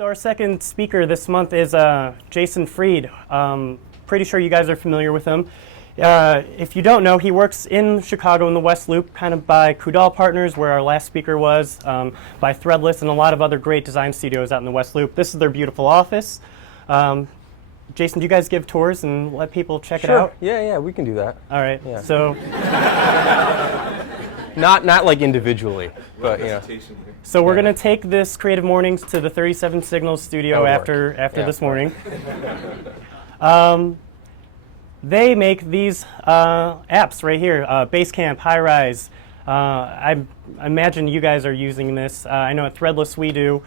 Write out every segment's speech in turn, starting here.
So our second speaker this month is Jason Fried. Pretty sure you guys are familiar with him. If you don't know, he works in Chicago in the West Loop, kind of by Kudal Partners, where our last speaker was, by Threadless, and a lot of other great design studios out in the West Loop. This is their beautiful office. Jason, do you guys give tours and let people check it out? Yeah, we can do that. All right. Yeah. So, not like individually, but you know. So we're going to take this Creative Mornings to the 37 Signals studio after this morning. They make these apps right here, Basecamp, High-Rise. I imagine you guys are using this. I know at Threadless we do.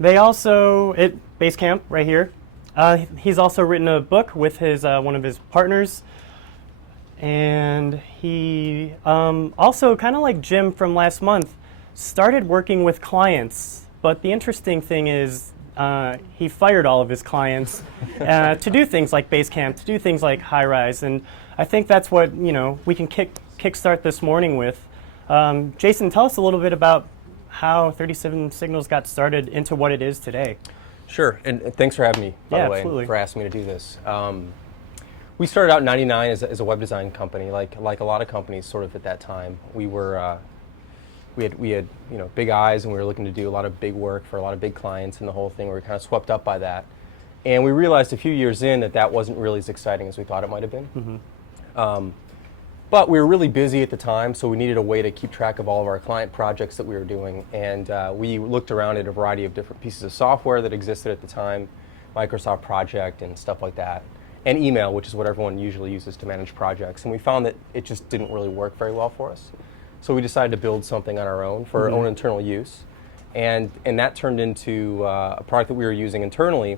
They also, Basecamp right here. He's also written a book with his one of his partners. And he also, kind of like Jim from last month, started working with clients. But the interesting thing is he fired all of his clients to do things like Basecamp, to do things like High-Rise. And I think that's what we can kickstart this morning with. Jason, tell us a little bit about how 37 Signals got started into what it is today. Sure, and thanks for having me, by the way, and for asking me to do this. We started out in '99 as a web design company, like a lot of companies sort of at that time. We were we had big eyes, and we were looking to do a lot of big work for a lot of big clients and the whole thing. We were kind of swept up by that. And we realized a few years in that wasn't really as exciting as we thought it might have been. Mm-hmm. But we were really busy at the time, so we needed a way to keep track of all of our client projects that we were doing. And we looked around at a variety of different pieces of software that existed at the time, Microsoft Project and stuff like that, and email, which is what everyone usually uses to manage projects. And we found that it just didn't really work very well for us. So we decided to build something on our own for our own internal use. And that turned into a product that we were using internally.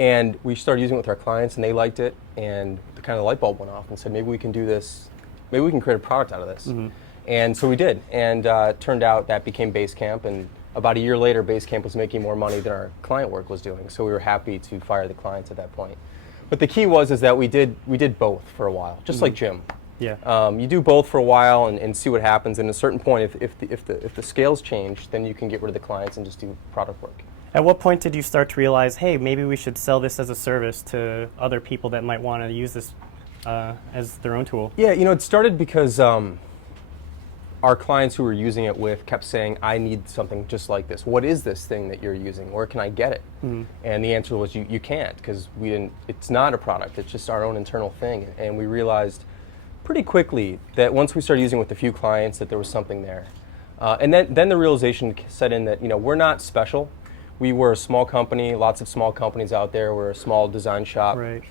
And we started using it with our clients, and they liked it, and the kind of light bulb went off and said, maybe we can do this, maybe we can create a product out of this. Mm-hmm. And so we did, and it turned out that became Basecamp, and about a year later, Basecamp was making more money than our client work was doing, so we were happy to fire the clients at that point. But the key is that we did both for a while, just like Jim. Yeah. You do both for a while and see what happens, and at a certain point, if the scales change, then you can get rid of the clients and just do product work. At what point did you start to realize, hey, maybe we should sell this as a service to other people that might want to use this as their own tool? Yeah, it started because our clients who were using it with kept saying, I need something just like this. What is this thing that you're using? Where can I get it? Mm-hmm. And the answer was, you can't, because it's not a product. It's just our own internal thing. And we realized pretty quickly that once we started using it with a few clients that there was something there. And then the realization set in that we're not special. We were a small company, lots of small companies out there. We're a small design shop. Right.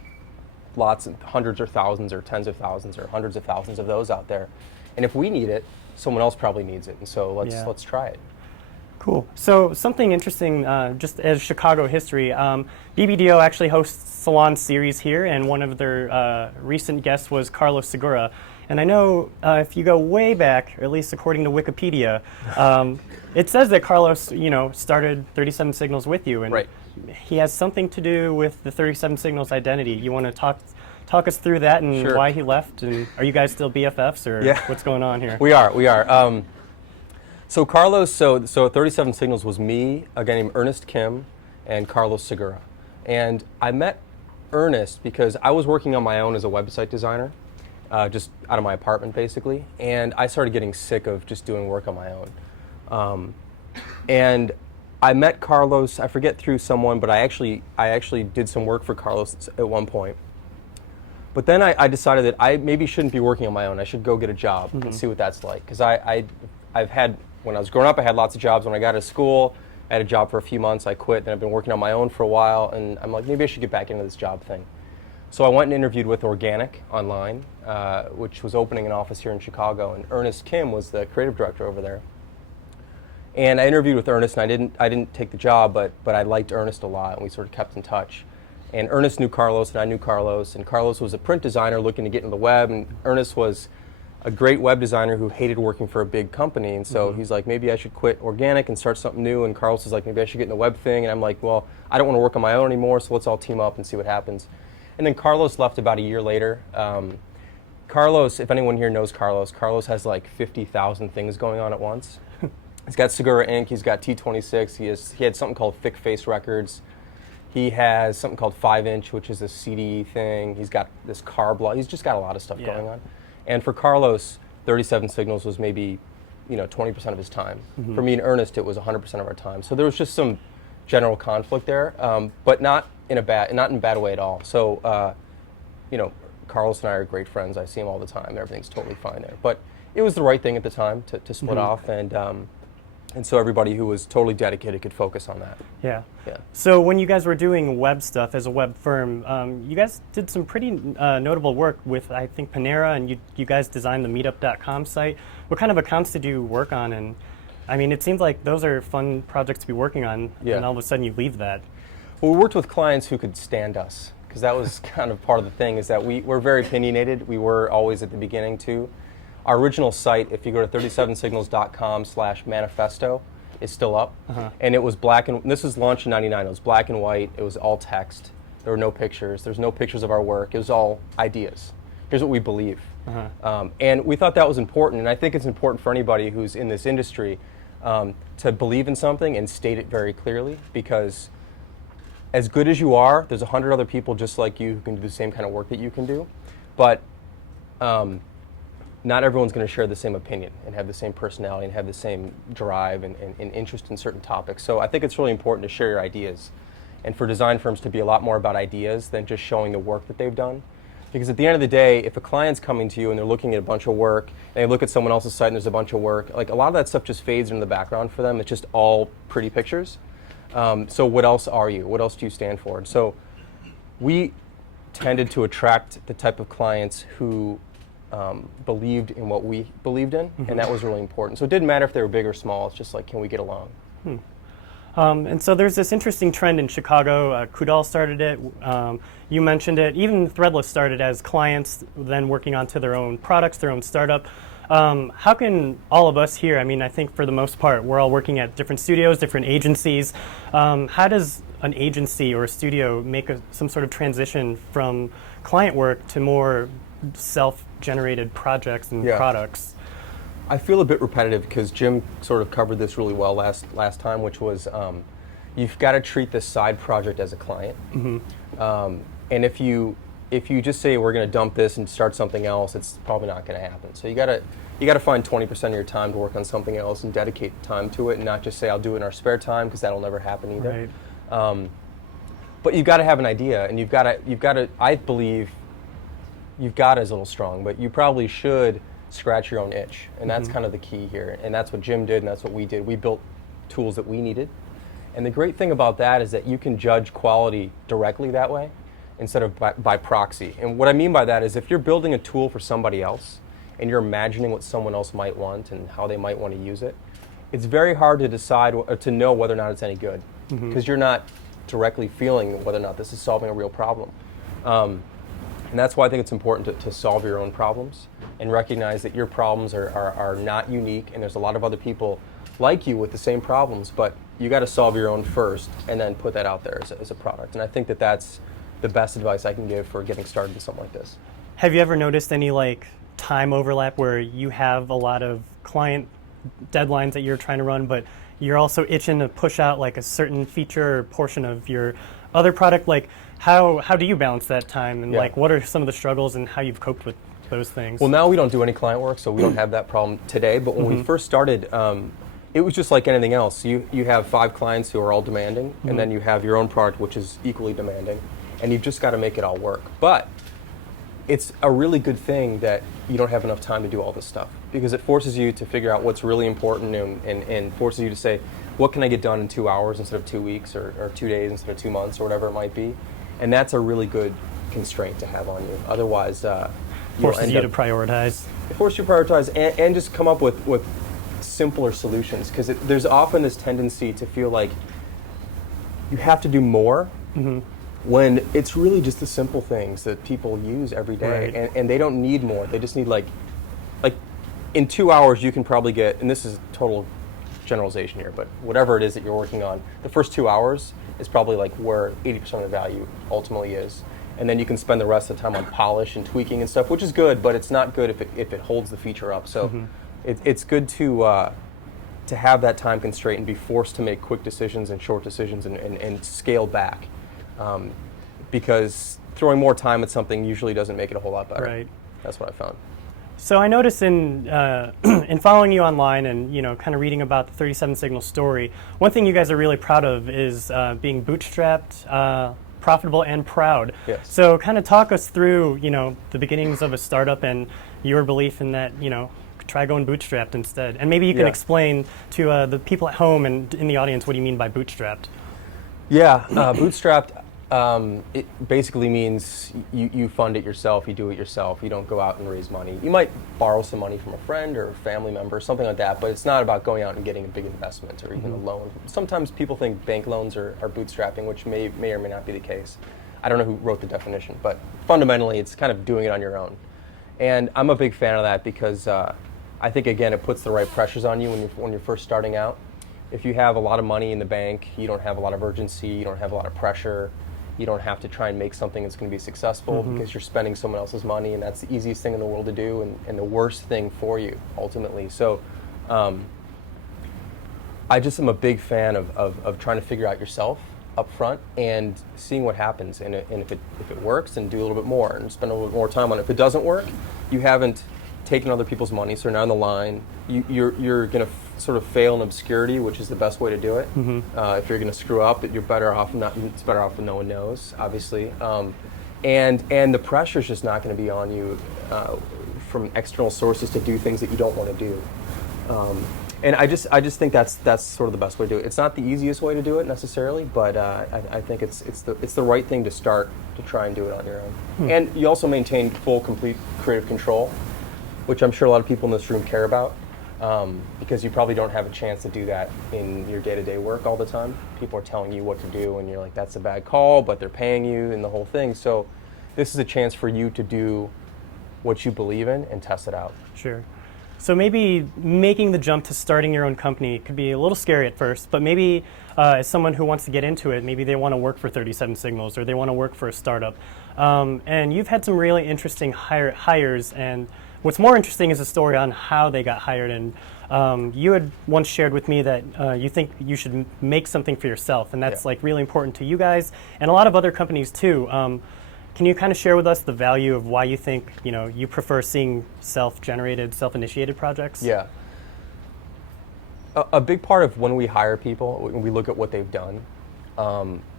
Lots of hundreds or thousands or tens of thousands or hundreds of thousands of those out there. And if we need it, someone else probably needs it. And so let's try it. Cool. So something interesting, just as Chicago history, BBDO actually hosts Salon Series here, and one of their recent guests was Carlos Segura. And I know if you go way back, or at least according to Wikipedia, it says that Carlos, started 37 Signals with you, and he has something to do with the 37 Signals identity. You want to talk us through that and why he left? And are you guys still BFFs, or what's going on here? We are. So Carlos, so 37 Signals was me, a guy named Ernest Kim, and Carlos Segura. And I met Ernest because I was working on my own as a website designer. Just out of my apartment, basically, and I started getting sick of just doing work on my own. And I met Carlos, I forget through someone, but I actually did some work for Carlos at one point. But then I decided that I maybe shouldn't be working on my own. I should go get a job and see what that's like. Because I've had, when I was growing up, I had lots of jobs. When I got out of school, I had a job for a few months. I quit, then I've been working on my own for a while, and I'm like, maybe I should get back into this job thing. So I went and interviewed with Organic online, which was opening an office here in Chicago, and Ernest Kim was the creative director over there. And I interviewed with Ernest, and I didn't take the job, but I liked Ernest a lot, and we sort of kept in touch. And Ernest knew Carlos, and I knew Carlos, and Carlos was a print designer looking to get into the web, and Ernest was a great web designer who hated working for a big company, and so he's like, maybe I should quit organic and start something new, and Carlos is like, maybe I should get in the web thing, and I'm like, well, I don't want to work on my own anymore, so let's all team up and see what happens. And then Carlos left about a year later. Carlos, if anyone here knows Carlos has like 50,000 things going on at once. He's got Segura Inc., he's got T26, he had something called Thick Face Records, he has something called 5-inch, which is a CD thing, he's got this car blog, he's just got a lot of stuff going on. And for Carlos, 37 Signals was maybe 20% of his time. For me and Ernest, it was 100% of our time. So there was just some general conflict there, but not in a bad way at all. So Carlos and I are great friends. I see him all the time. Everything's totally fine there. But it was the right thing at the time to split off, and so everybody who was totally dedicated could focus on that. Yeah. So when you guys were doing web stuff as a web firm, you guys did some pretty notable work with, I think, Panera, and you guys designed the meetup.com site. What kind of accounts did you work on? And I mean, it seems like those are fun projects to be working on, and all of a sudden you leave that. Well, we worked with clients who could stand us, because that was kind of part of the thing, is that we're very opinionated. We were always at the beginning, too. Our original site, if you go to 37signals.com/manifesto, is still up. And it was black and this was launched in '99. It was black and white. It was all text. There were no pictures. There's no pictures of our work. It was all ideas. Here's what we believe. And we thought that was important. And I think it's important for anybody who's in this industry to believe in something and state it very clearly, because as good as you are, there's 100 other people just like you who can do the same kind of work that you can do. But not everyone's going to share the same opinion and have the same personality and have the same drive and interest in certain topics. So I think it's really important to share your ideas, and for design firms to be a lot more about ideas than just showing the work that they've done. Because at the end of the day, if a client's coming to you and they're looking at a bunch of work, and they look at someone else's site and there's a bunch of work, like a lot of that stuff just fades into the background for them. It's just all pretty pictures. So what else are you? What else do you stand for? And so we tended to attract the type of clients who believed in what we believed in, and that was really important. So it didn't matter if they were big or small. It's just like, can we get along? And so there's this interesting trend in Chicago. Kudal started it. You mentioned it. Even Threadless started as clients, then working onto their own products, their own startup. How can all of us here, I mean, I think for the most part, we're all working at different studios, different agencies. How does an agency or a studio make some sort of transition from client work to more self-generated projects and products? I feel a bit repetitive because Jim sort of covered this really well last time, which was you've got to treat this side project as a client. And if you just say we're going to dump this and start something else, it's probably not going to happen. So you got to find 20% of your time to work on something else and dedicate time to it, and not just say I'll do it in our spare time, because that'll never happen either. Right. But you've got to have an idea, and you've got to. I believe you've got is a little strong, but you probably should scratch your own itch, and that's kind of the key here. And that's what Jim did, and that's what we did. We built tools that we needed, and the great thing about that is that you can judge quality directly that way, instead of by proxy. And what I mean by that is, if you're building a tool for somebody else and you're imagining what someone else might want and how they might want to use it, it's very hard to decide or to know whether or not it's any good, because you're not directly feeling whether or not this is solving a real problem. And that's why I think it's important to solve your own problems and recognize that your problems are not unique, and there's a lot of other people like you with the same problems, but you got to solve your own first and then put that out there as a product. And I think that that's the best advice I can give for getting started in something like this. Have you ever noticed any time overlap where you have a lot of client deadlines that you're trying to run, but you're also itching to push out a certain feature or portion of your other product? How do you balance that time, and what are some of the struggles and how you've coped with those things? Well, now we don't do any client work, so we don't have that problem today, but when we first started, it was just like anything else. You have 5 clients who are all demanding, and then you have your own product which is equally demanding, and you've just got to make it all work. But it's a really good thing that you don't have enough time to do all this stuff, because it forces you to figure out what's really important, and forces you to say, what can I get done in 2 hours instead of 2 weeks, or 2 days instead of 2 months, or whatever it might be. And that's a really good constraint to have on you. Otherwise, forces you to prioritize. It forces you to prioritize and just come up with simpler solutions, because there's often this tendency to feel like you have to do more when it's really just the simple things that people use every day, Right. and they don't need more. They just need like in 2 hours you can probably get, and this is total generalization here, but whatever it is that you're working on, the first 2 hours is probably like where 80% of the value ultimately is. And then you can spend the rest of the time on polish and tweaking and stuff, which is good, but it's not good if it holds the feature up. So it's good to have that time constraint and be forced to make quick decisions and short decisions and scale back. Because throwing more time at something usually doesn't make it a whole lot better. Right. That's what I found. So I noticed in in following you online and kind of reading about the 37 Signal story, one thing you guys are really proud of is being bootstrapped, profitable, and proud. Yes. So kind of talk us through the beginnings of a startup and your belief in that try going bootstrapped instead. And maybe you can explain to the people at home and in the audience what do you mean by bootstrapped? Yeah, bootstrapped. It basically means you fund it yourself, you do it yourself, you don't go out and raise money. You might borrow some money from a friend or a family member, something like that, but it's not about going out and getting a big investment or even a loan. Sometimes people think bank loans are bootstrapping, which may or may not be the case. I don't know who wrote the definition, but fundamentally it's kind of doing it on your own. And I'm a big fan of that because I think, again, it puts the right pressures on you when you're first starting out. If you have a lot of money in the bank, you don't have a lot of urgency, you don't have a lot of pressure. You don't have to try and make something that's going to be successful because you're spending someone else's money, and that's the easiest thing in the world to do and the worst thing for you, ultimately. So I just am a big fan of trying to figure out yourself up front and seeing what happens. And if it works, then do a little bit more and spend a little bit more time on it. If it doesn't work, you haven't taken other people's money, so now on the line, you're going to sort of fail in obscurity, which is the best way to do it. If you're going to screw up, you're better off not. It's better off when no one knows, obviously. And the pressure is just not going to be on you from external sources to do things that you don't want to do. And I just think that's sort of the best way to do it. It's not the easiest way to do it necessarily, but I think it's the right thing to start to try and do it on your own. And you also maintain full, complete creative control, which I'm sure a lot of people in this room care about, because you probably don't have a chance to do that in your day-to-day work all the time. People are telling you what to do, and you're like, that's a bad call, but they're paying you and the whole thing. So this is a chance for you to do what you believe in and test it out. Sure. So maybe making the jump to starting your own company could be a little scary at first, but maybe as someone who wants to get into it, maybe they want to work for 37 Signals or they want to work for a startup. And you've had some really interesting hires, and what's more interesting is the story on how they got hired. And you had once shared with me that you think you should make something for yourself, and that's like really important to you guys and a lot of other companies too. Can you kind of share with us the value of why you think you prefer seeing self-generated, self-initiated projects? Yeah. A big part of when we hire people, we look at what they've done.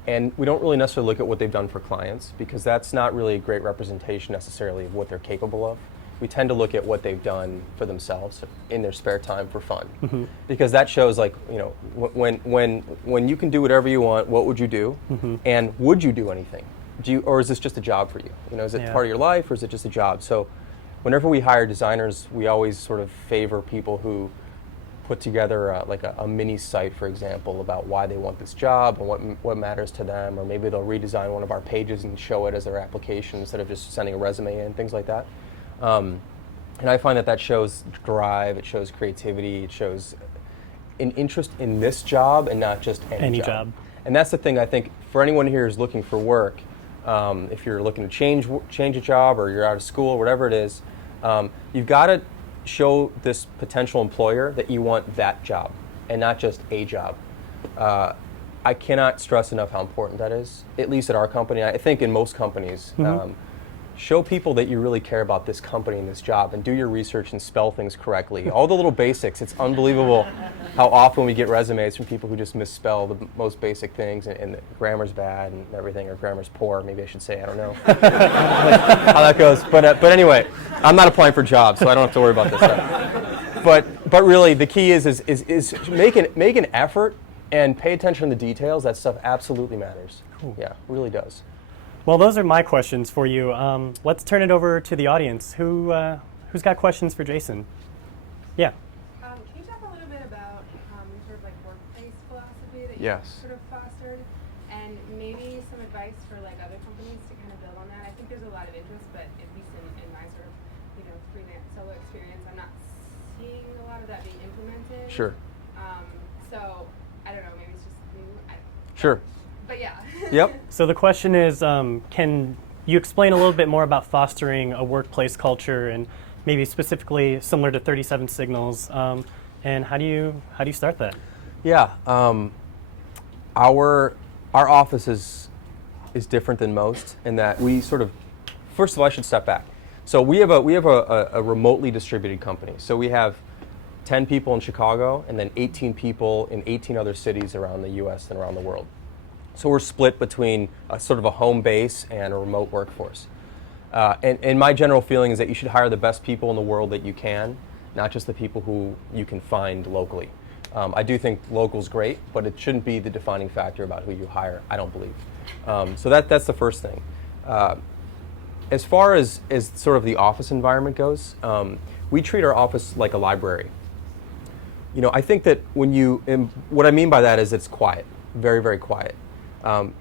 And we don't really necessarily look at what they've done for clients, because that's not really a great representation necessarily of what they're capable of. We tend to look at what they've done for themselves in their spare time for fun, because that shows, like, when you can do whatever you want, what would you do, and would you do anything? Or is this just a job for you? Is it part of your life, or is it just a job? So whenever we hire designers, we always sort of favor people who put together like a mini site, for example, about why they want this job and what matters to them, or maybe they'll redesign one of our pages and show it as their application instead of just sending a resume in, things like that. And I find that shows drive, it shows creativity, it shows an interest in this job and not just any job. And that's the thing, I think, for anyone here who's looking for work, if you're looking to change a job, or you're out of school, whatever it is, you've got to show this potential employer that you want that job and not just a job. I cannot stress enough how important that is, at least at our company. I think in most companies. Show people that you really care about this company and this job, and do your research and spell things correctly. All the little basics. It's unbelievable how often we get resumes from people who just misspell the most basic things, and the grammar's bad and everything, or grammar's poor, maybe I should say. I don't know how that goes. But anyway, I'm not applying for jobs, so I don't have to worry about this stuff. But really, the key is make an effort and pay attention to the details. That stuff absolutely matters. Cool. Yeah, really does. Well, those are my questions for you. Let's turn it over to the audience. Who's got questions for Jason? Yeah. Can you talk a little Yes. sort of fostered, and maybe some advice for like other companies to kind of build on that. I think there's a lot of interest, but at least in my sort of freelance solo experience, I'm not seeing a lot of that being implemented. Sure. So I don't know, maybe it's just new. Sure. But yeah. Yep. So the question is, can you explain a little bit more about fostering a workplace culture, and maybe specifically similar to 37 Signals, and how do you start that? Yeah. Our office is different than most in that we sort of, first of all, I should step back. So we have a remotely distributed company. So we have 10 people in Chicago and then 18 people in 18 other cities around the U.S. and around the world. So we're split between a sort of a home base and a remote workforce. And my general feeling is that you should hire the best people in the world that you can, not just the people who you can find locally. I do think local's great, but it shouldn't be the defining factor about who you hire, I don't believe. So that's the first thing. As far as sort of the office environment goes, we treat our office like a library. I think that what I mean by that is it's quiet, very, very quiet.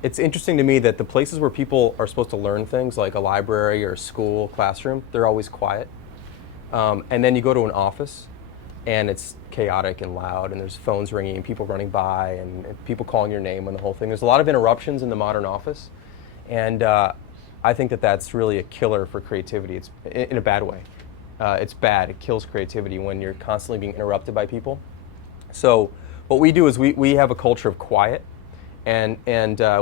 It's interesting to me that the places where people are supposed to learn things, like a library or a school, classroom, they're always quiet. And then you go to an office, and it's chaotic and loud, and there's phones ringing, and people running by, and people calling your name and the whole thing. There's a lot of interruptions in the modern office, and I think that that's really a killer for creativity. It's in a bad way. It's bad. It kills creativity when you're constantly being interrupted by people. So what we do is we have a culture of quiet, and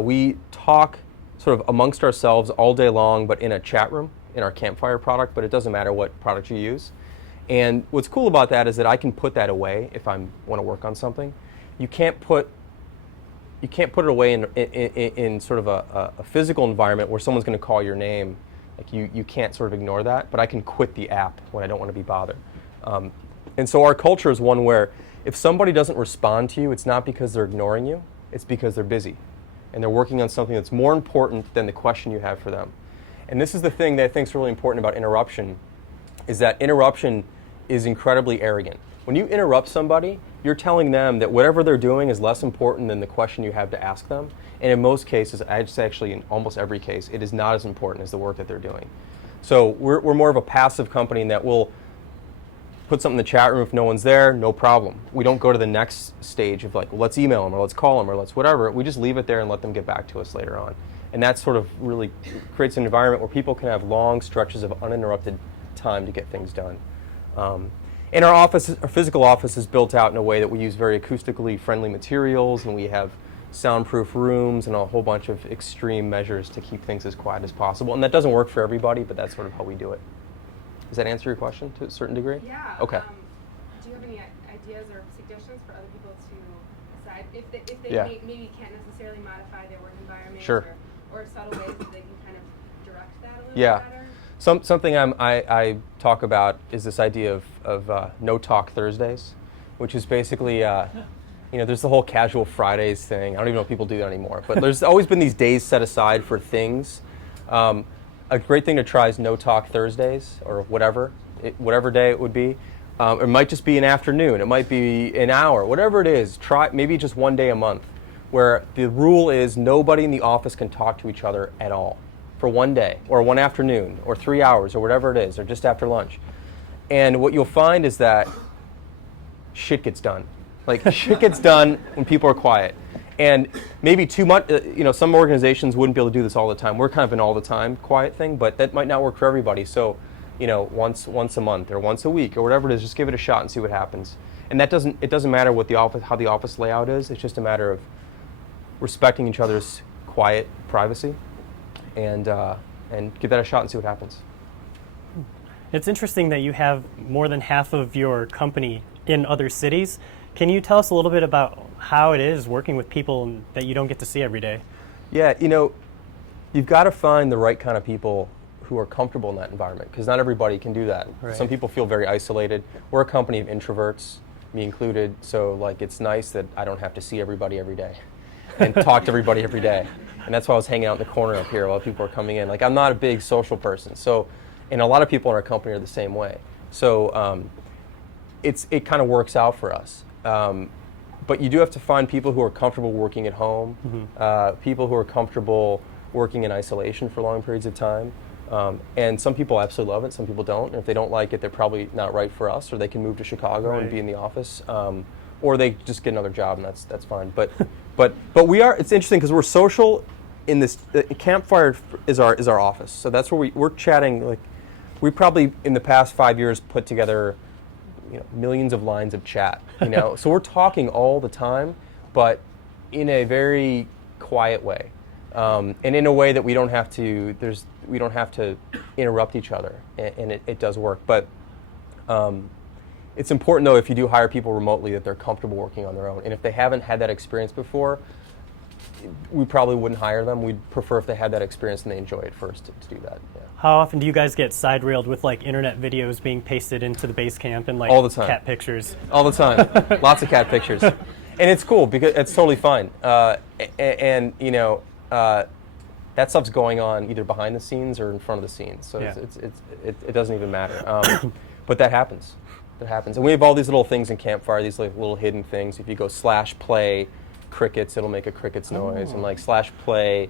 we talk sort of amongst ourselves all day long, but in a chat room, in our Campfire product, but it doesn't matter what product you use. And what's cool about that is that I can put that away if I want to work on something. You can't put it away in sort of a physical environment where someone's going to call your name. Like you can't sort of ignore that, but I can quit the app when I don't want to be bothered. And so our culture is one where if somebody doesn't respond to you, it's not because they're ignoring you, it's because they're busy. And they're working on something that's more important than the question you have for them. And this is the thing that I think is really important about interruption, is that interruption is incredibly arrogant. When you interrupt somebody, you're telling them that whatever they're doing is less important than the question you have to ask them. And in most cases, I'd say actually in almost every case, it is not as important as the work that they're doing. So we're more of a passive company in that we'll put something in the chat room if no one's there, no problem. We don't go to the next stage of like, well, let's email them or let's call them or let's whatever. We just leave it there and let them get back to us later on. And that sort of really creates an environment where people can have long stretches of uninterrupted time to get things done. And our physical office is built out in a way that we use very acoustically friendly materials, and we have soundproof rooms and a whole bunch of extreme measures to keep things as quiet as possible. And that doesn't work for everybody, but that's sort of how we do it. Does that answer your question to a certain degree? Yeah. Okay. Do you have any ideas or suggestions for other people to decide if they maybe can't necessarily modify their work environment? Sure. Or subtle ways that they can kind of direct that a little bit better? Something I talk about is this idea of No Talk Thursdays, which is basically, there's the whole casual Fridays thing. I don't even know if people do that anymore, but there's always been these days set aside for things. A great thing to try is No Talk Thursdays, or whatever day it would be. It might just be an afternoon. It might be an hour. Whatever it is, try maybe just one day a month, where the rule is nobody in the office can talk to each other at all for one day, or one afternoon, or 3 hours, or whatever it is, or just after lunch. And what you'll find is that shit gets done. Like, shit gets done when people are quiet. And maybe too much, some organizations wouldn't be able to do this all the time. We're kind of an all the time quiet thing, but that might not work for everybody. So, once a month or once a week or whatever it is, just give it a shot and see what happens. And it doesn't matter how the office layout is. It's just a matter of respecting each other's quiet privacy, and give that a shot and see what happens. It's interesting that you have more than half of your company in other cities. Can you tell us a little bit about how it is working with people that you don't get to see every day? Yeah, you've got to find the right kind of people who are comfortable in that environment, because not everybody can do that. Right. Some people feel very isolated. We're a company of introverts, me included, so it's nice that I don't have to see everybody every day and talk to everybody every day. And that's why I was hanging out in the corner up here while people are coming in. I'm not a big social person, and a lot of people in our company are the same way. So it kind of works out for us. But you do have to find people who are comfortable working at home, people who are comfortable working in isolation for long periods of time. And some people absolutely love it, some people don't. And if they don't like it, they're probably not right for us, or they can move to Chicago and be in the office. Or they just get another job, and that's fine. But we are. It's interesting because we're social. In this, Campfire is our office, so that's where we're chatting. Like, we probably in the past 5 years put together, millions of lines of chat. So we're talking all the time, but in a very quiet way, and in a way that we don't have to. We don't have to interrupt each other, and it does work. But it's important, though, if you do hire people remotely, that they're comfortable working on their own. And if they haven't had that experience before, we probably wouldn't hire them. We'd prefer if they had that experience and they enjoy it first to do that. Yeah. How often do you guys get side railed with like internet videos being pasted into the Basecamp and like all the time. Cat pictures? All the time. Lots of cat pictures. And it's cool because it's totally fine. And that stuff's going on either behind the scenes or in front of the scenes. So it doesn't even matter. But that happens. That happens. And we have all these little things in Campfire, these like little hidden things. If you go /play crickets, it'll make a crickets noise, and like /play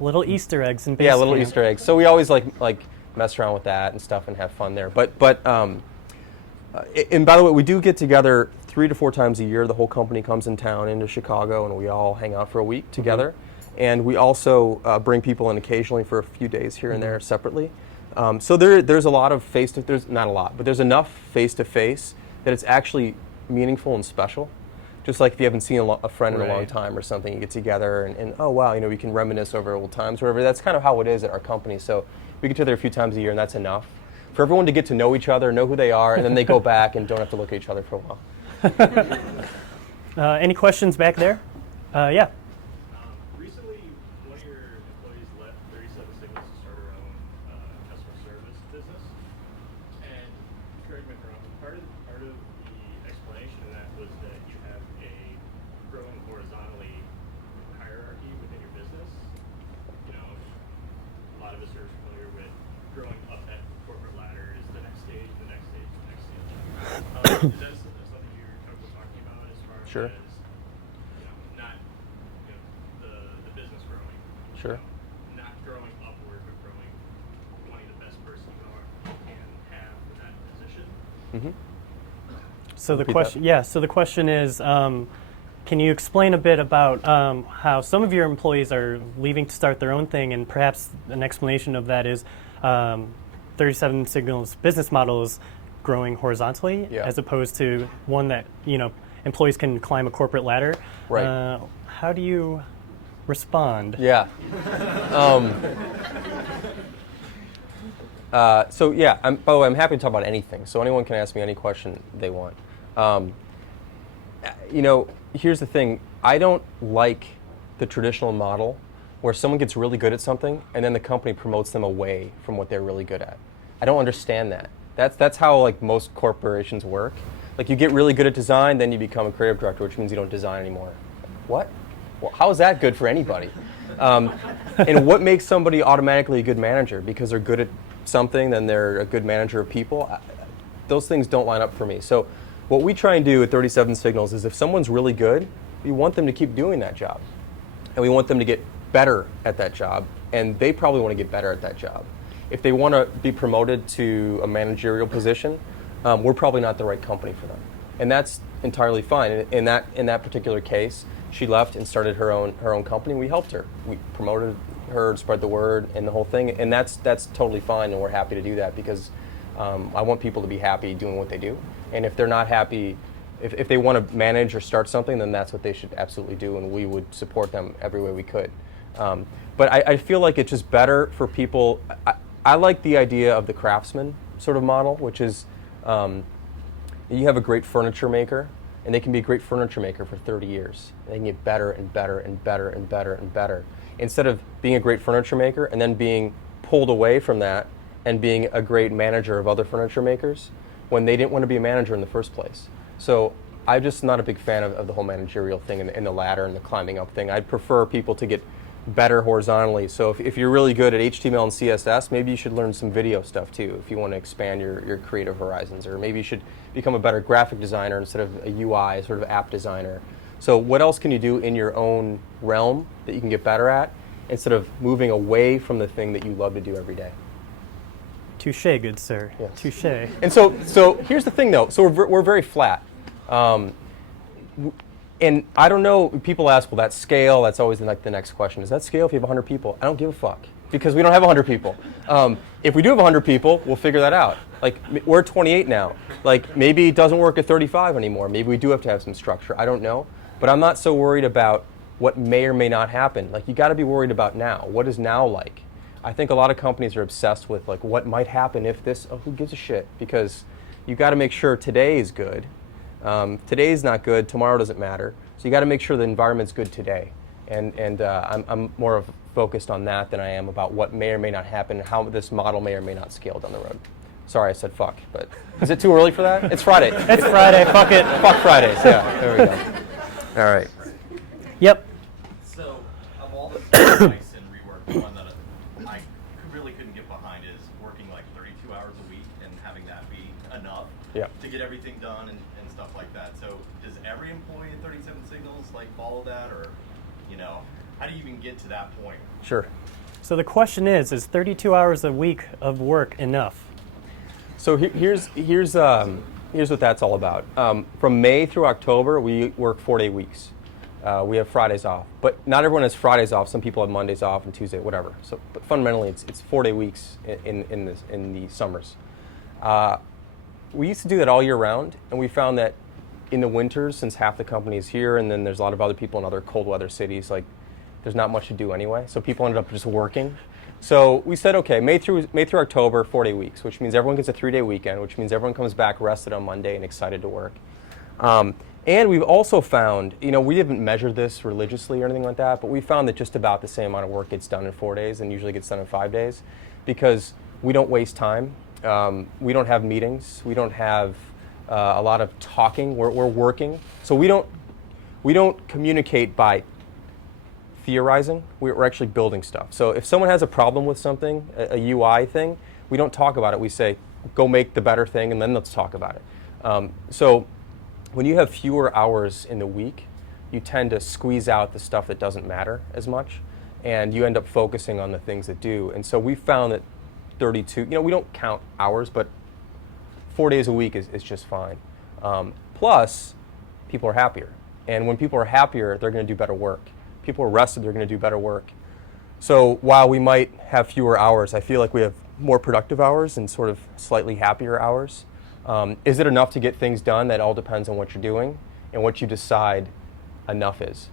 little Easter eggs in Basecamp. Yeah, little Easter eggs. So we always like mess around with that and stuff and have fun there. But and by the way, we do get together 3 to 4 times a year. The whole company comes in town into Chicago, and we all hang out for a week together. And we also bring people in occasionally for a few days here and there separately. So there's a lot of there's not a lot, but there's enough face-to-face that it's actually meaningful and special. Just like if you haven't seen a friend in a long time or something, you get together and oh wow, we can reminisce over old times or whatever. That's kind of how it is at our company. So we get together a few times a year, and that's enough for everyone to get to know each other, know who they are, and then they go back and don't have to look at each other for a while. Any questions back there? Yeah. Recently, one of your employees left 37 Signals to start her own customer service business. And correct me if I'm wrong, part of the explanation of that was that you have a growing horizontally hierarchy within your business. A lot of us are familiar with growing up that corporate ladder is the next stage, the next stage, the next stage. Is that something you're comfortable talking about as far Sure. as not the business growing? Sure. Not growing upward, but growing, wanting the best person you can have for that position. So the question is, can you explain a bit about how some of your employees are leaving to start their own thing, and perhaps an explanation of that is 37 Signals' business model is growing horizontally as opposed to one that employees can climb a corporate ladder. Right. How do you respond? Yeah. By the way, I'm happy to talk about anything. So anyone can ask me any question they want. Here's the thing. I don't like the traditional model where someone gets really good at something and then the company promotes them away from what they're really good at. I don't understand that. That's how like most corporations work. Like you get really good at design, then you become a creative director, which means you don't design anymore. What? Well, how is that good for anybody? And what makes somebody automatically a good manager? Because they're good at something, then they're a good manager of people? Those things don't line up for me. So what we try and do at 37 Signals is if someone's really good, we want them to keep doing that job. And we want them to get better at that job. And they probably want to get better at that job. If they want to be promoted to a managerial position, we're probably not the right company for them. And that's entirely fine. In that particular case, she left and started her own company. We helped her. We promoted her, spread the word, and the whole thing. And that's totally fine, and we're happy to do that because I want people to be happy doing what they do. And if they're not happy, if they want to manage or start something, then that's what they should absolutely do, and we would support them every way we could. But I feel like it's just better for people. I like the idea of the craftsman sort of model, which is you have a great furniture maker, and they can be a great furniture maker for 30 years. They can get better and better and better and better and better. Instead of being a great furniture maker and then being pulled away from that and being a great manager of other furniture makers when they didn't want to be a manager in the first place. So I'm just not a big fan of the whole managerial thing and the ladder and the climbing up thing. I'd prefer people to get better horizontally. So if you're really good at HTML and CSS, maybe you should learn some video stuff too if you want to expand your creative horizons. Or maybe you should become a better graphic designer instead of a UI, sort of app designer. So what else can you do in your own realm that you can get better at instead of moving away from the thing that you love to do every day? Touche, good sir. Yes. Touche. And so here's the thing though. So we're very flat. And I don't know, people ask, well, that's scale. That's always the next question. Is that scale if you have 100 people? I don't give a fuck because we don't have 100 people. If we do have 100 people, we'll figure that out. Like, we're 28 now. Like, maybe it doesn't work at 35 anymore. Maybe we do have to have some structure. I don't know. But I'm not so worried about what may or may not happen. Like, you got to be worried about now. What is now like? I think a lot of companies are obsessed with, like, what might happen if this, who gives a shit? Because you got to make sure today is good. Today's not good, tomorrow doesn't matter. So you got to make sure the environment's good today. And I'm more of focused on that than I am about what may or may not happen, and how this model may or may not scale down the road. Sorry, I said fuck, but is it too early for that? It's Friday. It's Friday, fuck it. Fuck Fridays, yeah, there we go. All right. Yep. So, of all the advice in Rework, the one that I really couldn't get behind is working like 32 hours a week and having that be enough to get everything done and stuff like that. So does every employee at 37 Signals like follow that, or, you know, how do you even get to that point? Sure. So the question is 32 hours a week of work enough? So here's what that's all about. From May through October, we work 4-day weeks. We have Fridays off, but not everyone has Fridays off. Some people have Mondays off and Tuesday, whatever. So, but fundamentally, it's 4-day weeks in the summers. We used to do that all year round, and we found that in the winters, since half the company is here, and then there's a lot of other people in other cold weather cities, like there's not much to do anyway. So people ended up just working. So we said, okay, May through October, 4-day weeks, which means everyone gets a 3-day weekend, which means everyone comes back rested on Monday and excited to work. And we've also found, you know, we haven't measured this religiously or anything like that, but we found that just about the same amount of work gets done in 4 days and usually gets done in 5 days because we don't waste time. We don't have meetings. We don't have a lot of talking. We're working. So we don't communicate by theorizing. We're actually building stuff. So if someone has a problem with something, a UI thing, we don't talk about it. We say, go make the better thing, and then let's talk about it. So when you have fewer hours in the week, you tend to squeeze out the stuff that doesn't matter as much, and you end up focusing on the things that do. And so we found that 32, you know, we don't count hours, but 4 days a week is just fine. Plus, people are happier. And when people are happier, they're going to do better work. People are rested, they're going to do better work. So while we might have fewer hours, I feel like we have more productive hours and sort of slightly happier hours. Is it enough to get things done? That all depends on what you're doing and what you decide enough is.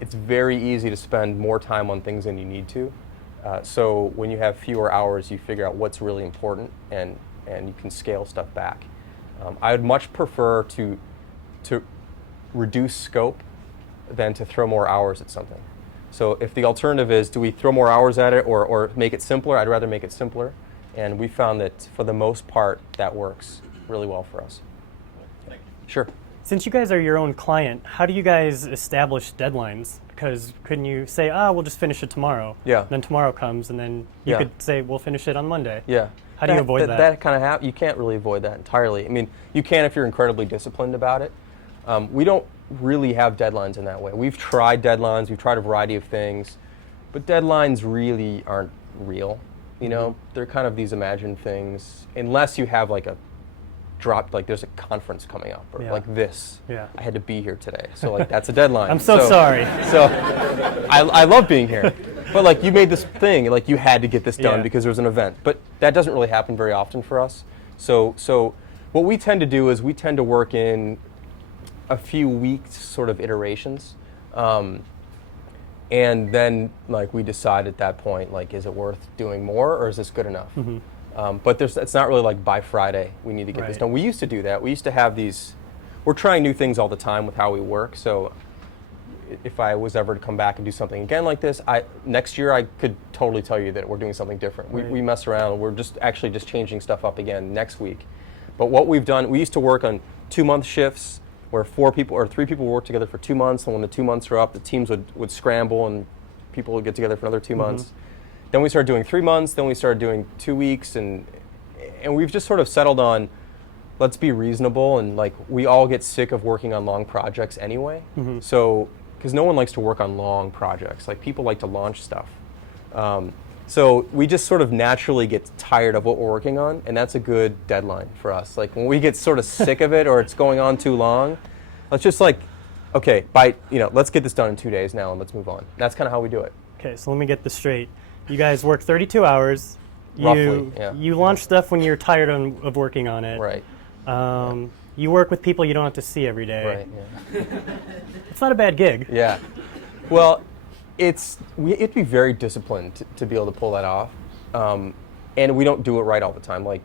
It's very easy to spend more time on things than you need to. So when you have fewer hours, you figure out what's really important and you can scale stuff back. I would much prefer to reduce scope than to throw more hours at something. So if the alternative is, do we throw more hours at it or make it simpler, I'd rather make it simpler. And we found that for the most part, that works really well for us. Thank you. Sure. Since you guys are your own client, how do you guys establish deadlines? Because couldn't you say, we'll just finish it tomorrow? Yeah. Then tomorrow comes, and then you could say, we'll finish it on Monday. Yeah. How do you avoid that? That kind of you can't really avoid that entirely. I mean, you can if you're incredibly disciplined about it. We don't really have deadlines in that way. We've tried deadlines. We've tried a variety of things, but deadlines really aren't real. You know, they're kind of these imagined things, unless you have like a drop, like there's a conference coming up, or like this. Yeah. I had to be here today, so like that's a deadline. I'm so sorry. So I love being here, but like you made this thing, like you had to get this done because there was an event. But that doesn't really happen very often for us. So what we tend to do is we tend to work in a few weeks sort of iterations. And then, like, we decide at that point, like, is it worth doing more, or is this good enough? But it's not really like by Friday we need to get this done. We used to do that. We used to have these. We're trying new things all the time with how we work. So, if I was ever to come back and do something again like this, next year I could totally tell you that we're doing something different. We mess around. We're just changing stuff up again next week. But what we've done, we used to work on 2-month shifts, where 4 people or 3 people work together for 2 months, and when the 2 months are up, the teams would scramble and people would get together for another 2 months. Then we started doing 3 months. Then we started doing 2 weeks, and we've just sort of settled on, let's be reasonable, and like we all get sick of working on long projects anyway. So, because no one likes to work on long projects, like people like to launch stuff. So we just sort of naturally get tired of what we're working on, and that's a good deadline for us. Like when we get sort of sick of it or it's going on too long, let's just like, okay, let's get this done in 2 days now and let's move on. That's kind of how we do it. Okay, so let me get this straight. You guys work 32 hours. Roughly, yeah. You launch stuff when you're tired of working on it. Right. You work with people you don't have to see every day. Right, yeah. It's not a bad gig. Yeah. Well, we have to be very disciplined to be able to pull that off, and we don't do it right all the time. Like,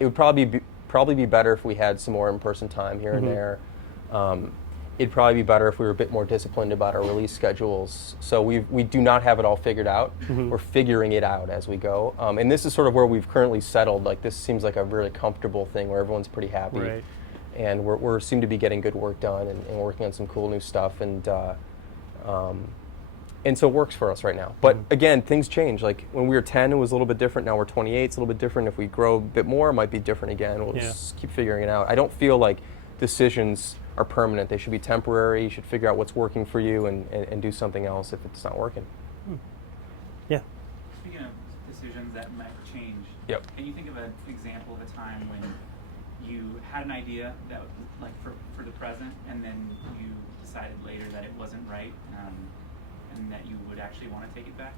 it would probably be better if we had some more in-person time here and there. It'd probably be better if we were a bit more disciplined about our release schedules. So we do not have it all figured out. We're figuring it out as we go, and this is sort of where we've currently settled. Like, this seems like a really comfortable thing where everyone's pretty happy, right. And we seem to be getting good work done and working on some cool new stuff, and so it works for us right now. But again, things change. Like when we were 10, it was a little bit different. Now we're 28, it's a little bit different. If we grow a bit more, it might be different again. We'll just keep figuring it out. I don't feel like decisions are permanent. They should be temporary. You should figure out what's working for you and do something else if it's not working. Yeah. Speaking of decisions that might change, can you think of an example of a time when you had an idea that, like for the present, and then you decided later that it wasn't right, and that you would actually want to take it back?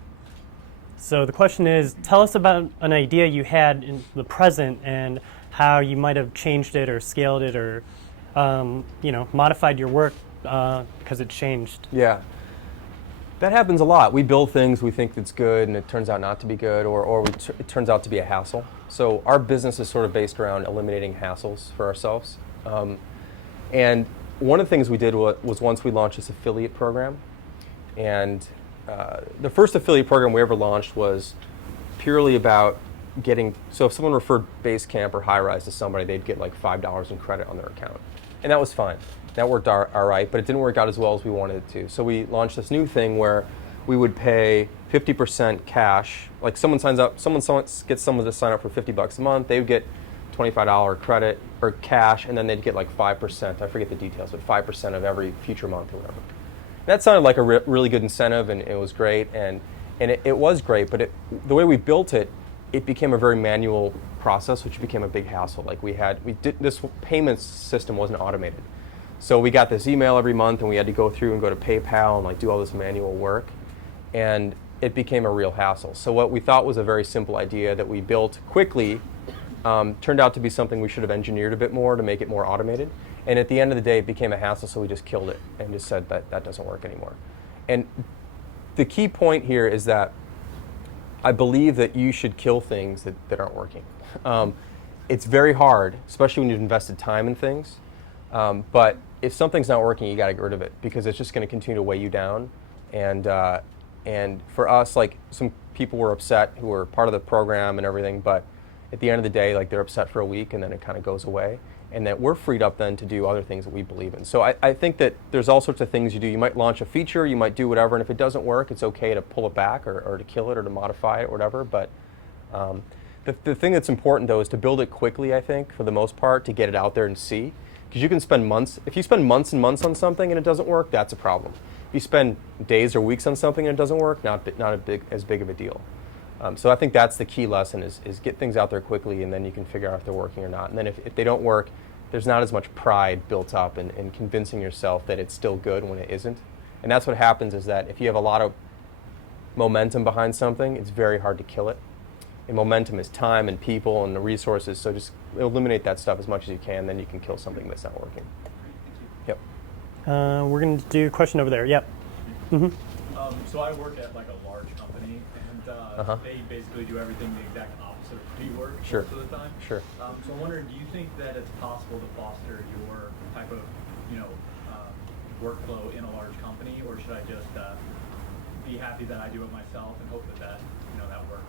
So the question is, tell us about an idea you had in the present and how you might have changed it or scaled it or modified your work because it changed. Yeah. That happens a lot. We build things, we think it's good, and it turns out not to be good, or it turns out to be a hassle. So our business is sort of based around eliminating hassles for ourselves. And one of the things we did was once we launched this affiliate program. And the first affiliate program we ever launched was purely about so if someone referred Basecamp or Highrise to somebody, they'd get like $5 in credit on their account. And that was fine. That worked all right, but it didn't work out as well as we wanted it to. So we launched this new thing where we would pay 50% cash. Like someone gets someone to sign up for $50 a month, they would get $25 credit or cash, and then they'd get like 5%, I forget the details, but 5% of every future month or whatever. That sounded like a really good incentive, and it was great, and it was great, but the way we built it, it became a very manual process, which became a big hassle. Like this payments system wasn't automated. So we got this email every month, and we had to go through and go to PayPal and like do all this manual work, and it became a real hassle. So what we thought was a very simple idea that we built quickly turned out to be something we should have engineered a bit more to make it more automated. And at the end of the day, it became a hassle, so we just killed it and just said that doesn't work anymore. And the key point here is that I believe that you should kill things that aren't working. It's very hard, especially when you've invested time in things. But if something's not working, you got to get rid of it because it's just going to continue to weigh you down. And for us, like some people were upset who were part of the program and everything, but at the end of the day, like they're upset for a week and then it kind of goes away. And that we're freed up then to do other things that we believe in. So I think that there's all sorts of things you do. You might launch a feature, you might do whatever, and if it doesn't work, it's okay to pull it back or to kill it or to modify it or whatever. But the thing that's important though is to build it quickly, I think, for the most part, to get it out there and see. Because you can spend months, if you spend months and months on something and it doesn't work, that's a problem. If you spend days or weeks on something and it doesn't work, not as big of a deal. So I think that's the key lesson is get things out there quickly, and then you can figure out if they're working or not. And then if they don't work, there's not as much pride built up in convincing yourself that it's still good when it isn't. And that's what happens is that if you have a lot of momentum behind something, it's very hard to kill it. And momentum is time and people and the resources, so just eliminate that stuff as much as you can, then you can kill something that's not working. Yep. We're going to do a question over there. Yep. Mm-hmm. So I work at like a large company, and they basically do everything the exact opposite of pre-work most of the time. Sure. So I'm wondering, do you think that it's possible to foster your type of, workflow in a large company, or should I just be happy that I do it myself and hope that works?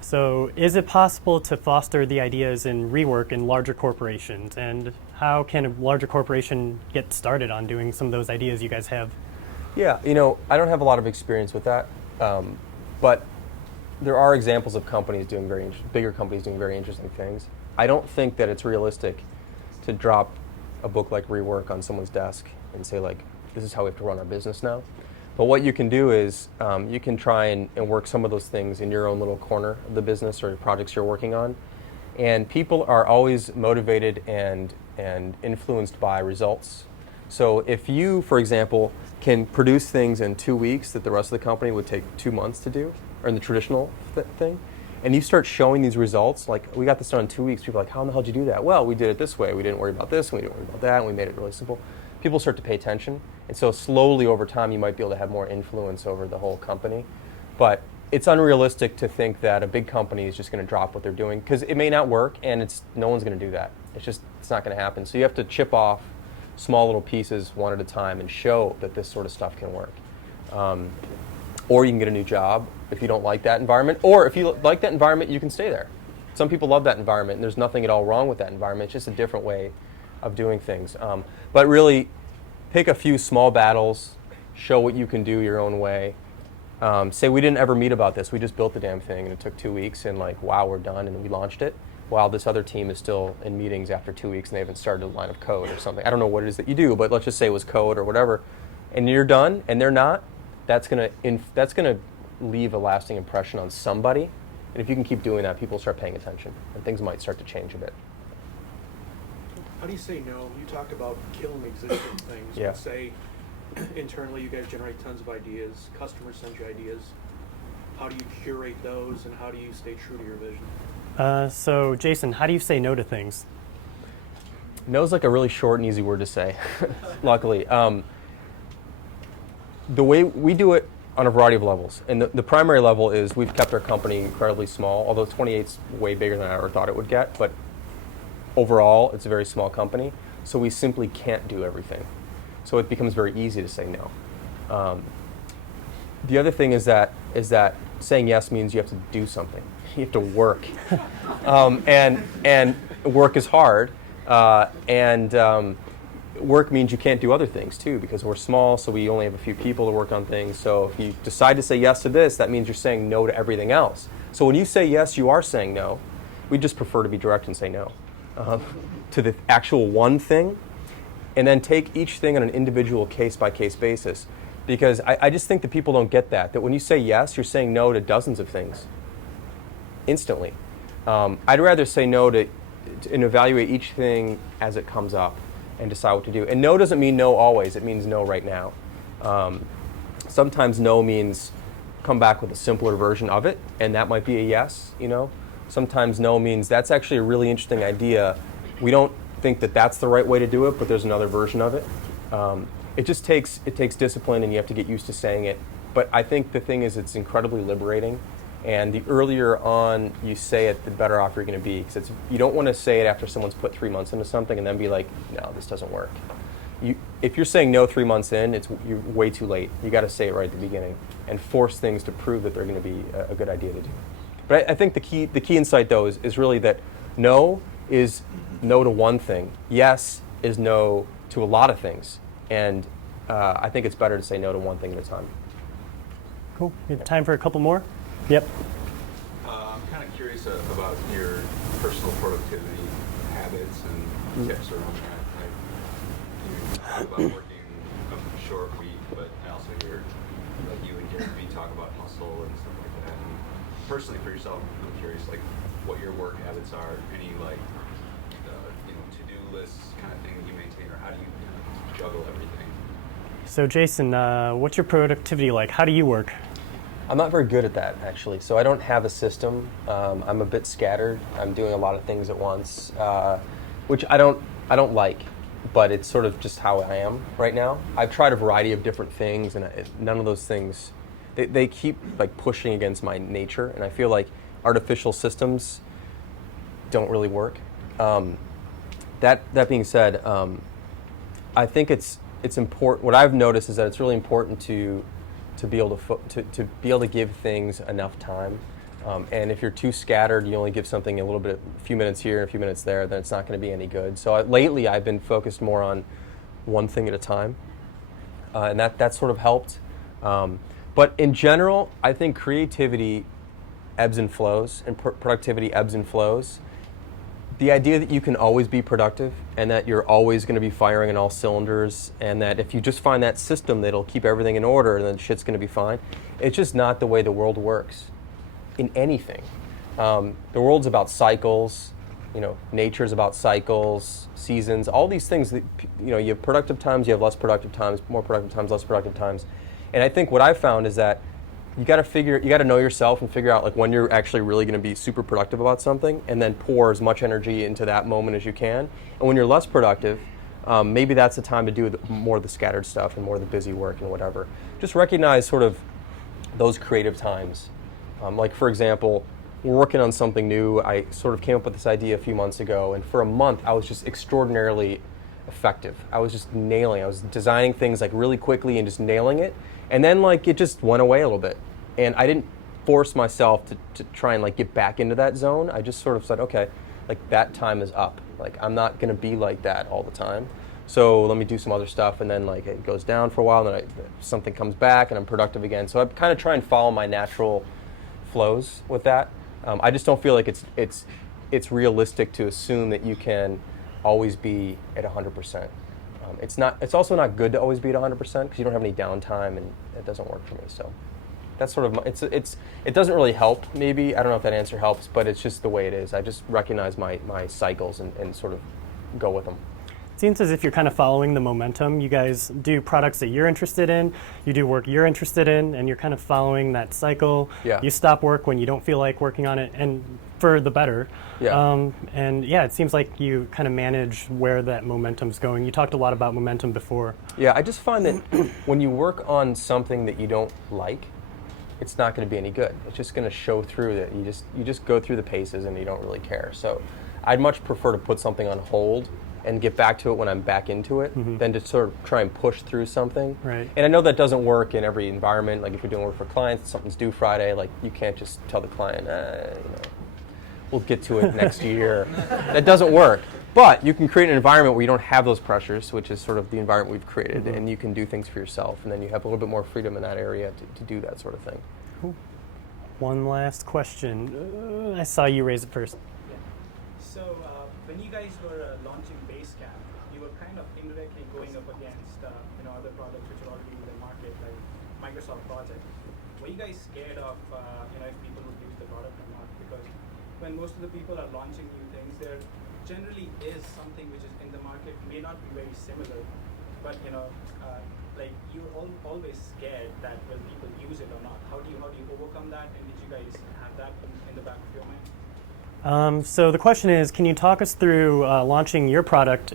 So is it possible to foster the ideas in rework in larger corporations? And how can a larger corporation get started on doing some of those ideas you guys have? Yeah, I don't have a lot of experience with that, but there are examples of companies doing bigger companies doing very interesting things. I don't think that it's realistic to drop a book like Rework on someone's desk and say, like, this is how we have to run our business now. But what you can do is you can try and work some of those things in your own little corner of the business or the projects you're working on. And people are always motivated and influenced by results. So if you, for example, can produce things in 2 weeks that the rest of the company would take 2 months to do, or in the traditional thing, and you start showing these results, like, we got this done in 2 weeks, people are like, how in the hell did you do that? Well, we did it this way. We didn't worry about this, and we didn't worry about that, and we made it really simple. People start to pay attention, and so slowly over time you might be able to have more influence over the whole company. But it's unrealistic to think that a big company is just going to drop what they're doing, because it may not work, and no one's going to do that. It's not going to happen. So you have to chip off small little pieces one at a time and show that this sort of stuff can work. Or you can get a new job if you don't like that environment, or if you like that environment, you can stay there. Some people love that environment, and there's nothing at all wrong with that environment. It's just a different way of doing things. But really, pick a few small battles, show what you can do your own way. Say, we didn't ever meet about this. We just built the damn thing, and it took 2 weeks, and like, wow, we're done, and we launched it, while this other team is still in meetings after 2 weeks, and they haven't started a line of code or something. I don't know what it is that you do, but let's just say it was code or whatever, and you're done, and they're not. That's gonna leave a lasting impression on somebody, and if you can keep doing that, people start paying attention, and things might start to change a bit. How do you say no? You talk about killing existing things. Yeah. Let's say internally you guys generate tons of ideas, customers send you ideas. How do you curate those, and how do you stay true to your vision? So Jason, how do you say no to things? No is like a really short and easy word to say, luckily. The way we do it on a variety of levels, and the primary level is we've kept our company incredibly small, although 28's way bigger than I ever thought it would get, but overall it's a very small company, so we simply can't do everything. So it becomes very easy to say no. The other thing is that saying yes means you have to do something. You have to work, and work is hard, and work means you can't do other things too, because we're small, so we only have a few people to work on things. So if you decide to say yes to this, that means you're saying no to everything else. So when you say yes, you are saying no. We just prefer to be direct and say no to the actual one thing, and then take each thing on an individual case-by-case basis. Because I just think that people don't get that when you say yes, you're saying no to dozens of things instantly. I'd rather say no to and evaluate each thing as it comes up and decide what to do. And no doesn't mean no always. It means no right now. Sometimes no means come back with a simpler version of it, and that might be a yes. Sometimes no means that's actually a really interesting idea. We don't think that that's the right way to do it, but there's another version of it. It just takes discipline, and you have to get used to saying it. But I think the thing is, it's incredibly liberating. And the earlier on you say it, the better off you're going to be. Because you don't want to say it after someone's put 3 months into something and then be like, no, this doesn't work. If you're saying no 3 months in, you're way too late. You got to say it right at the beginning and force things to prove that they're going to be a good idea to do. But I think the key insight though is really that no is no to one thing. Yes is no to a lot of things. And I think it's better to say no to one thing at a time. Cool. We have time for a couple more. Yep. I'm kind of curious about your personal productivity habits and tips around that. You talk about working a short week, but I also hear like you and Gary Vee talk about hustle and stuff like that. And personally, for yourself, I'm curious like what your work habits are. Any like to-do lists kind of thing that you maintain, or how do you juggle everything? So Jason, what's your productivity like? How do you work? I'm not very good at that, actually. So I don't have a system. I'm a bit scattered. I'm doing a lot of things at once, which I don't like, but it's sort of just how I am right now. I've tried a variety of different things, and none of those things, they keep like pushing against my nature, and I feel like artificial systems don't really work. That being said, I think it's important. What I've noticed is that it's really important to be able to give things enough time, and if you're too scattered, you only give something a few minutes here and a few minutes there, then it's not going to be any good. So lately, I've been focused more on one thing at a time. and that sort of helped. But in general, I think creativity ebbs and flows, and productivity ebbs and flows. The idea that you can always be productive and that you're always going to be firing on all cylinders, and that if you just find that system that'll keep everything in order, then shit's going to be fine. It's just not the way the world works in anything. The world's about cycles. Nature's about cycles, seasons, all these things that, you have productive times, you have less productive times, more productive times, less productive times. And I think what I've found is that you got to know yourself and figure out like when you're actually really going to be super productive about something, and then pour as much energy into that moment as you can. And when you're less productive, maybe that's the time to do more of the scattered stuff and more of the busy work and whatever. Just recognize sort of those creative times. Like for example, we're working on something new. I sort of came up with this idea a few months ago, and for a month I was just extraordinarily effective. I was just nailing. I was designing things like really quickly and just nailing it. And then like it just went away a little bit. And I didn't force myself to try and like get back into that zone. I just sort of said, okay, like that time is up. Like I'm not gonna be like that all the time. So let me do some other stuff, and then like it goes down for a while, and then something comes back and I'm productive again. So I kind of try and follow my natural flows with that. I just don't feel like it's realistic to assume that you can always be at 100%. It's also not good to always be at 100% because you don't have any downtime, and it doesn't work for me. So that's sort of it doesn't really help. Maybe I don't know if that answer helps, but it's just the way it is. I just recognize my cycles and sort of go with them. It seems as if you're kind of following the momentum. You guys do products that you're interested in, you do work you're interested in, and you're kind of following that cycle. Yeah. You stop work when you don't feel like working on it, and for the better. Yeah. And yeah, it seems like you kind of manage where that momentum's going. You talked a lot about momentum before. Yeah, I just find that when you work on something that you don't like, it's not going to be any good. It's just going to show through that you just go through the paces and you don't really care. So I'd much prefer to put something on hold and get back to it when I'm back into it, than to sort of try and push through something. Right. And I know that doesn't work in every environment. Like if you're doing work for clients, something's due Friday, like you can't just tell the client, we'll get to it next year. That doesn't work. But you can create an environment where you don't have those pressures, which is sort of the environment we've created, and you can do things for yourself, and then you have a little bit more freedom in that area to do that sort of thing. Cool. One last question. I saw you raise it first. Yeah. So when you guys were launching Basecamp, you were kind of indirectly going up against other products which are already in the market, like Microsoft Project. Were you guys scared of if people would use the product or not? Because when most of the people are launching new things, there generally is something which is in the market, may not be very similar, but like you're always scared that will people use it or not. How do you overcome that? And did you guys have that in the back of your mind? So the question is, can you talk us through launching your product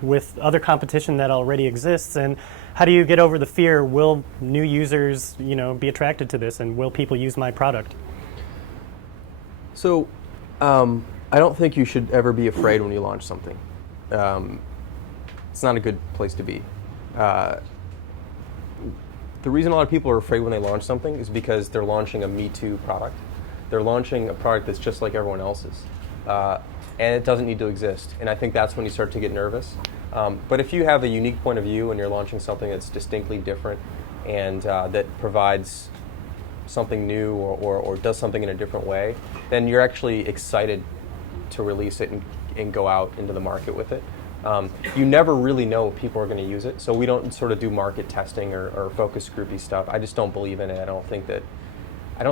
with other competition that already exists, and how do you get over the fear? Will new users, be attracted to this, and will people use my product? So, I don't think you should ever be afraid when you launch something. It's not a good place to be. The reason a lot of people are afraid when they launch something is because they're launching a Me Too product. They're launching a product that's just like everyone else's, and it doesn't need to exist. And I think that's when you start to get nervous. But if you have a unique point of view and you're launching something that's distinctly different and that provides something new or does something in a different way, then you're actually excited to release it and go out into the market with it. You never really know if people are going to use it, so we don't sort of do market testing or focus groupy stuff. I just don't believe in it. I don't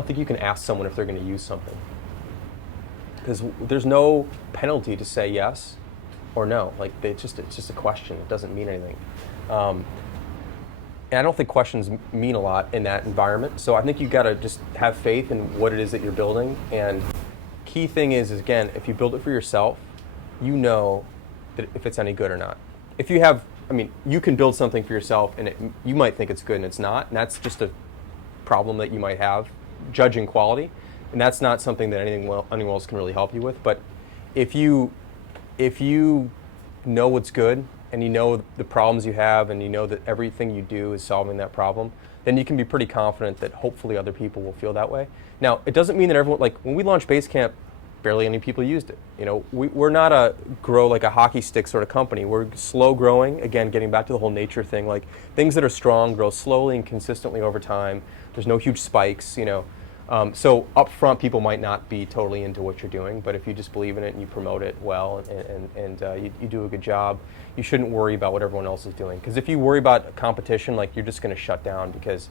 think you can ask someone if they're going to use something, because there's no penalty to say yes or no. Like it's just a question. It doesn't mean anything. And I don't think questions mean a lot in that environment. So I think you got to just have faith in what it is that you're building. And key thing is again, if you build it for yourself, you know that if it's any good or not. If you have, you can build something for yourself and you might think it's good and it's not, and that's just a problem that you might have judging quality, and that's not something that anyone else can really help you with. But if you know what's good and you know the problems you have and you know that everything you do is solving that problem, then you can be pretty confident that hopefully other people will feel that way. Now, it doesn't mean that everyone, like when we launched Basecamp, barely any people used it. You know, we're not a grow like a hockey stick sort of company. We're slow growing. Again, getting back to the whole nature thing. Like things that are strong grow slowly and consistently over time. There's no huge spikes. You know, so up front, people might not be totally into what you're doing, but if you just believe in it and you promote it well and you do a good job, you shouldn't worry about what everyone else is doing. Because if you worry about competition, like you're just going to shut down because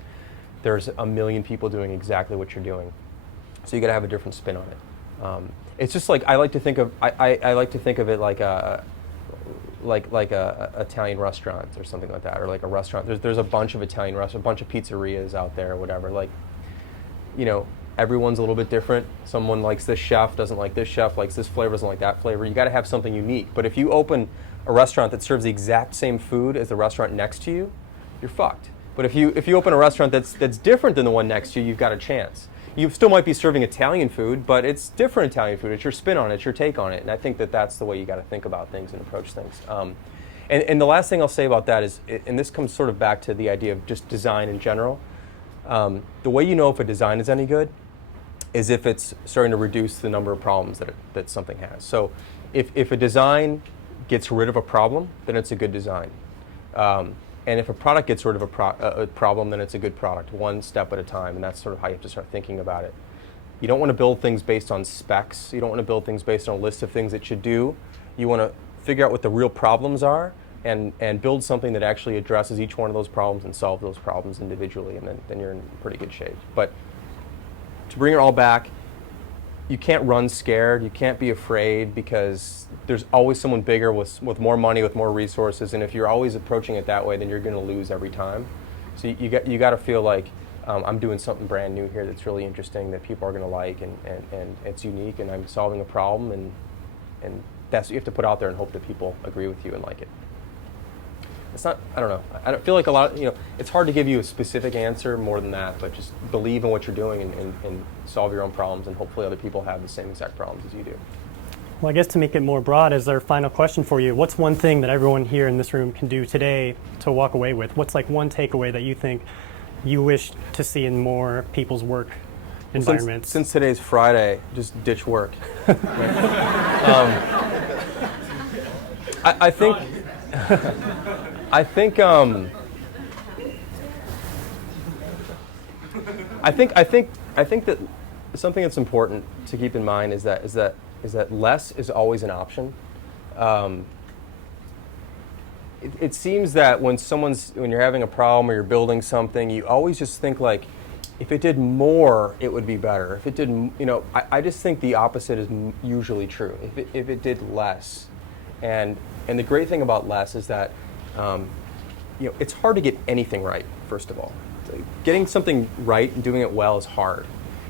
there's a million people doing exactly what you're doing. So you got to have a different spin on it. It's just like I like to think of it like a Italian restaurant or something like that, or like a restaurant. There's a bunch of Italian restaurants, a bunch of pizzerias out there, or whatever. Like, you know, everyone's a little bit different. Someone likes this chef, doesn't like this chef, likes this flavor, doesn't like that flavor. You got to have something unique. But if you open a restaurant that serves the exact same food as the restaurant next to you, you're fucked. But if you open a restaurant that's different than the one next to you, you've got a chance. You still might be serving Italian food, but it's different Italian food. It's your spin on it, it's your take on it. And I think that's the way you got to think about things and approach things. And the last thing I'll say about that is, and this comes sort of back to the idea of just design in general. The way you know if a design is any good is if it's starting to reduce the number of problems that something has. So if a design gets rid of a problem, then it's a good design. And if a product gets rid of a problem, then it's a good product, one step at a time, and that's sort of how you have to start thinking about it. You don't want to build things based on specs. You don't want to build things based on a list of things it should do. You want to figure out what the real problems are and build something that actually addresses each one of those problems and solve those problems individually, and then you're in pretty good shape. But to bring it all back, you can't run scared, you can't be afraid, because there's always someone bigger with more money, with more resources, and if you're always approaching it that way, then you're going to lose every time. So you got to feel like I'm doing something brand new here that's really interesting, that people are going to like, and it's unique, and I'm solving a problem, and that's what you have to put out there and hope that people agree with you and like it. It's not, I don't know, I don't feel like a lot, it's hard to give you a specific answer more than that, but just believe in what you're doing and solve your own problems, and hopefully other people have the same exact problems as you do. Well, I guess to make it more broad, as our final question for you, what's one thing that everyone here in this room can do today to walk away with? What's like one takeaway that you think you wish to see in more people's work environments? Since today's Friday, just ditch work. I think that something that's important to keep in mind is that less is always an option. It seems that when you're having a problem or you're building something, you always just think like, if it did more, it would be better. If it did, I just think the opposite is usually true. If it did less, and the great thing about less is that it's hard to get anything right. First of all, getting something right and doing it well is hard.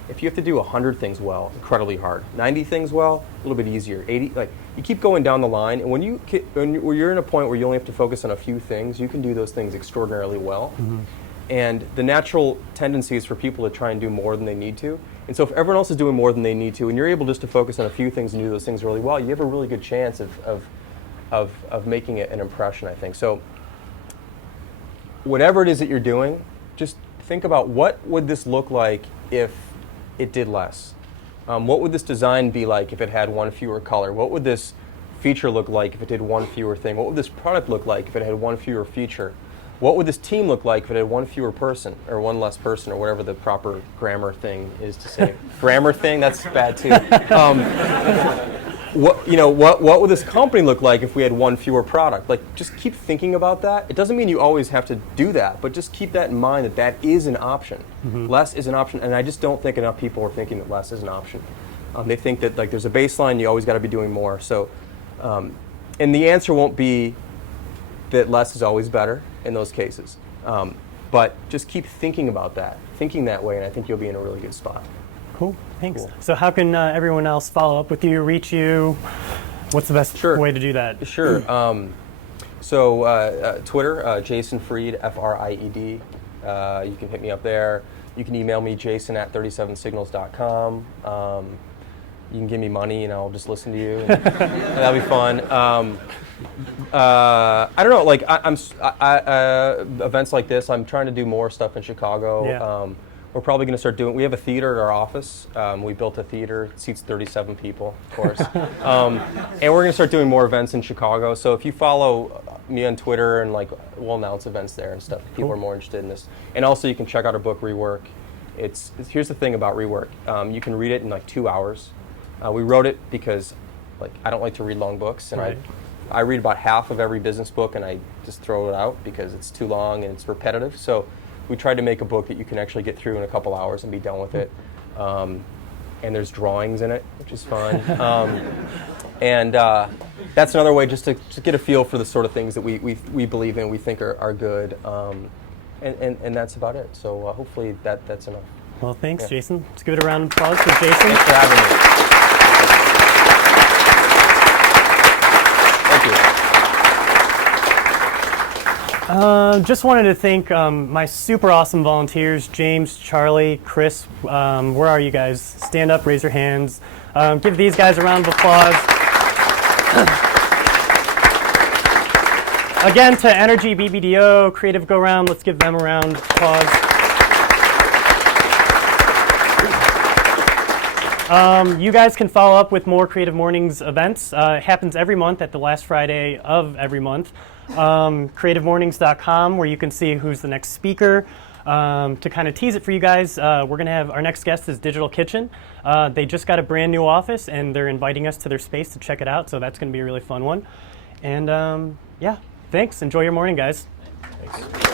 If you have to do 100 things well, incredibly hard. 90 things well, a little bit easier. 80, like you keep going down the line, and when you're in a point where you only have to focus on a few things, you can do those things extraordinarily well. Mm-hmm. And the natural tendency is for people to try and do more than they need to. And so if everyone else is doing more than they need to, and you're able just to focus on a few things and do those things really well, you have a really good chance of making it an impression, I think. So whatever it is that you're doing, just think about, what would this look like if it did less? What would this design be like if it had one fewer color? What would this feature look like if it did one fewer thing? What would this product look like if it had one fewer feature? What would this team look like if it had one fewer person, or one less person, or whatever the proper grammar thing is to say? Grammar thing? That's bad too. What would this company look like if we had one fewer product? Like, just keep thinking about that. It doesn't mean you always have to do that, but just keep that in mind, that is an option. Mm-hmm. Less is an option, and I just don't think enough people are thinking that less is an option. They think that like there's a baseline, you always got to be doing more. So, and the answer won't be that less is always better in those cases. But just keep thinking about that, thinking that way, and I think you'll be in a really good spot. Cool, thanks. Cool. So how can everyone else follow up with you, reach you? What's the best way to do that? Sure. So Twitter, Jason Fried, Fried. You can hit me up there. You can email me, jason@37signals.com. You can give me money and I'll just listen to you. That'll be fun. I don't know, like events like this, I'm trying to do more stuff in Chicago. Yeah. we're probably going to start doing, we have a theater at our office. We built a theater, it seats 37 people, of course. And we're going to start doing more events in Chicago. So if you follow me on Twitter, and like we'll announce events there and stuff, if people are more interested in this. And also you can check out our book, Rework. Here's the thing about Rework. You can read it in like 2 hours. We wrote it because like I don't like to read long books, and I read about half of every business book and I just throw it out because it's too long and it's repetitive. So we tried to make a book that you can actually get through in a couple hours and be done with it. And there's drawings in it, which is fun. And that's another way just to get a feel for the sort of things that we believe in, we think are good. And that's about it. So hopefully that's enough. Well, thanks, Jason. Let's give it a round of applause for Jason. Thanks for having me. Just wanted to thank my super awesome volunteers, James, Charlie, Chris. Where are you guys? Stand up, raise your hands. Give these guys a round of applause. Again, to Energy, BBDO, Creative Go Round, let's give them a round of applause. You guys can follow up with more Creative Mornings events. It happens every month at the last Friday of every month. CreativeMornings.com, where you can see who's the next speaker. To kind of tease it for you guys, we're going to have our next guest is Digital Kitchen. They just got a brand new office, and they're inviting us to their space to check it out, so that's going to be a really fun one. And yeah, thanks. Enjoy your morning, guys. Thanks.